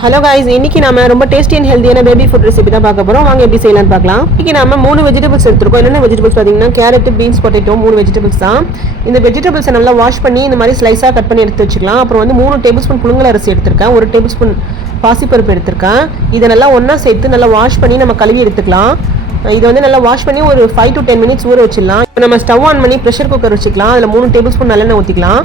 Hello guys இன்னைக்கு நம்ம ரொம்ப டேஸ்டி அண்ட் ஹெல்த்தியான பேபி ஃபுட் ரெசிபி தான் பார்க்க போகிறோம் வாங்க எப்படி செய்யலாம்னு பார்க்கலாம். இன்னைக்கு நம்ம மூணு வெஜிடபிள்ஸ் எடுத்துருக்கோம். என்னென்ன வெஜிடபிள்ஸ் பார்த்தீங்கன்னா கேரட் பீன்ஸ் பொட்டேட்டோ மூணு வெஜிடபிள்ஸ் தான். இந்த வெஜிடபிள்ஸை நல்லா வாஷ் பண்ணி இந்த மாதிரி ஸ்லைஸாக கட் பண்ணி எடுத்து வச்சுக்கலாம். அப்புறம் வந்து மூணு டேபிள் ஸ்பூன் புழுங்கல் அரிசி எடுத்திருக்கேன். ஒரு டேபிள் ஸ்பூன் பாசிப்பருப்பு எடுத்திருக்கேன். இதை நல்லா ஒன்றா சேர்த்து நல்லா வாஷ் பண்ணி நம்ம கழுவி எடுத்துக்கலாம். இதை வந்து நல்லா வாஷ் பண்ணி ஒரு ஃபைவ் டு டென் மினிட்ஸ் ஊற வச்சிடலாம். இப்போ நம்ம ஸ்டவ் ஆன் பண்ணி ப்ரெஷர் குக்கர் வச்சுக்கலாம். அதில் மூணு டேபிள் ஸ்பூன் நல்லெண்ணெய் ஊற்றிக்கலாம்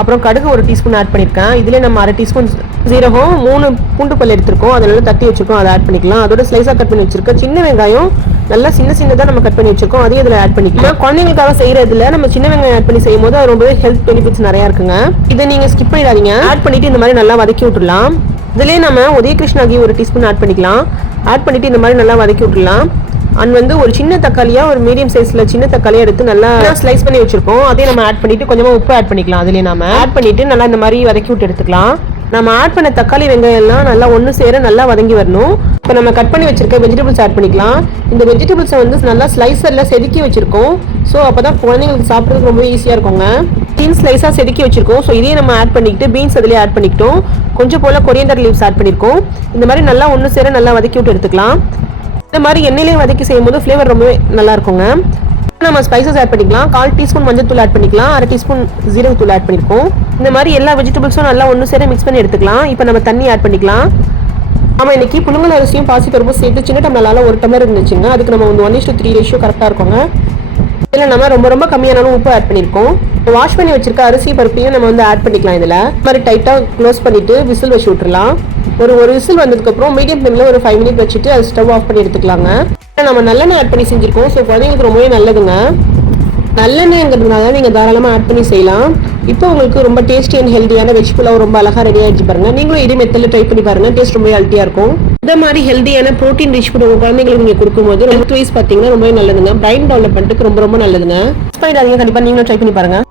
அப்புறம் கடுகு ஒரு டீஸ்பூன் ஆட் பண்ணியிருக்கேன். இதிலே நம்ம அரை டீஸ்பூன் ஜீரகம் மூணு பூண்டு பல் எடுத்திருக்கோம். அதை நல்லா தட்டி வச்சுருக்கோம். அதை ஆட் பண்ணிக்கலாம். அதோட ஸ்லைஸாக கட் பண்ணி வச்சிருக்கோம் சின்ன வெங்காயம் நல்லா சின்ன சின்னதாக நம்ம கட் பண்ணி வச்சிருக்கோம். அதையும் இதில் ஆட் பண்ணிக்கலாம். குழந்தைங்களுக்காக செய்கிறதுல நம்ம சின்ன வெங்காயம் ஆட் பண்ணி செய்யும் போது அது ரொம்பவே ஹெல்த் பெனிஃபிட்ஸ் நிறையா இருக்குங்க. இதை நீங்கள் ஸ்கிப் பண்ணிடாதீங்க. ஆட் பண்ணிவிட்டு இந்த மாதிரி நல்லா வதக்கி விட்டுடலாம். இதுலேயே நம்ம உதய கிருஷ்ணா கீ ஒரு டீஸ்பூன் ஆட் பண்ணிக்கலாம். ஆட் பண்ணிவிட்டு இந்த மாதிரி நல்லா வதக்கி விட்டுடலாம். அண்ட் வந்து ஒரு சின்ன தக்காளியாக ஒரு மீடியம் சைஸில் சின்ன தக்காளியாக எடுத்து நல்லா ஸ்லைஸ் பண்ணி வச்சிருக்கோம். அதையும் நம்ம ஆட் பண்ணிட்டு கொஞ்சமாக உப்பு ஆட் பண்ணிக்கலாம். அதுலேயே நம்ம ஆட் பண்ணிட்டு நல்லா இந்த மாதிரி வதக்கி விட்டு எடுத்துக்கலாம். நம்ம ஆட் பண்ண தக்காளி வெங்காயம் எல்லாம் நல்லா ஒன்று சேர நல்லா வதங்கி வரணும். இப்போ நம்ம கட் பண்ணி வச்சிருக்க வெஜிடபிள்ஸ் ஆட் பண்ணிக்கலாம். இந்த வெஜிடபிள்ஸை வந்து நல்லா ஸ்லைசரில் செதுக்கி வச்சிருக்கோம். ஸோ அப்போ தான் குழந்தைங்களுக்கு சாப்பிட்றதுக்கு ரொம்ப ஈஸியாக இருக்குங்க. பீன்ஸ் ஸ்லைஸாக செதுக்கி வச்சிருக்கோம். ஸோ இதையும் நம்ம ஆட் பண்ணிக்கிட்டு பீன்ஸ் அதிலே ஆட் பண்ணிக்கிட்டோம். கொஞ்சம் போல் கொரியண்டர் லீவ்ஸ் ஆட் பண்ணியிருக்கோம் இந்த மாதிரி நல்லா ஒன்று சேர நல்லா வதக்கி விட்டு எடுத்துக்கலாம். இந்த மாதிரி எண்ணெயிலே வதக்கி செய்யும்போது ஃப்ளேவர் ரொம்பவே நல்லா இருக்குங்க நம்ம ஸ்பைசஸ் ஆட் பண்ணிக்கலாம். கால் டீஸ்பூன் மஞ்சள் தூள் ஆட் பண்ணிக்கலாம். அரை டீஸ்பூன் ஜீரகத்தூள் ஆட் பண்ணியிருக்கோம் இந்த மாதிரி எல்லா வெஜிடபிள்ஸும் நல்லா ஒன்று சேர மிக்ஸ் பண்ணி எடுத்துக்கலாம். இப்போ நம்ம தண்ணி ஆட் பண்ணிக்கலாம். ஆமாம் இன்னைக்கு புழுங்கல் அரிசியும் பாசிப்பருப்பும் சேர்த்து சின்ன நம்மளால் ஒரு டம்ளர் இருந்துச்சுங்க. அதுக்கு நம்ம வந்து ஒன் இஸ்டு த்ரீ ரேஷியோ கரெக்டாக இருக்குங்க. இதில் நம்ம ரொம்ப ரொம்ப கம்மியானாலும் உப்பு ஆட் பண்ணியிருக்கோம் வாஷ் பண்ணி வச்சிருக்க அரிசி பருப்பையும் நம்ம வந்து ஆட் பண்ணிக்கலாம் இதில். இந்த மாதிரி டைட்டாக க்ளோஸ் பண்ணிவிட்டு விசில் வச்சு விட்டுறலாம். ஒரு ஒரு விசில் வந்ததுக்கப்புறம் மீடியம் ஃப்ளேமில் ஒரு ஃபைவ் மினிட் வச்சுட்டு அது ஸ்டவ் ஆஃப் பண்ணி எடுத்துக்கலாங்க. நம்ம நல்லெண்ணெய் ஆட் பண்ணி செஞ்சுருக்கோம். ஸோ குழந்தைங்களுக்கு ரொம்பவே நல்லதுங்க. நல்லெண்ணெய்ங்கிறதுனால நீங்கள் தாராளமாக ஆட் பண்ணி செய்யலாம். இப்போ உங்களுக்கு ரொம்ப டேஸ்டி அண்ட் ஹெல்த்தியான வெஜ் புலாவ் ரொம்ப அழகாக ரெடி ஆகிடுச்சு பாருங்கள் நீங்களும் இதே மெத்தடில் ட்ரை பண்ணி பாருங்கள் டேஸ்ட் ரொம்ப ஹெல்த்தியாக இருக்கும். இந்த மாதிரி ஹெல்த்தியான ப்ரோட்டீன் ரிச் ஃபுட் உங்கள் குழந்தைங்களுக்கு நீங்கள் கொடுக்கும்போது ரொம்ப வைஸ் பார்த்தீங்கன்னா ரொம்பவே நல்லதுங்க. பிரைன் டெவலப்மெண்ட்டுக்கு ரொம்ப ரொம்ப நல்லதுங்க. பண்ணிடாதீங்க கண்டிப்பாக நீங்களும் ட்ரை பண்ணி பாருங்கள்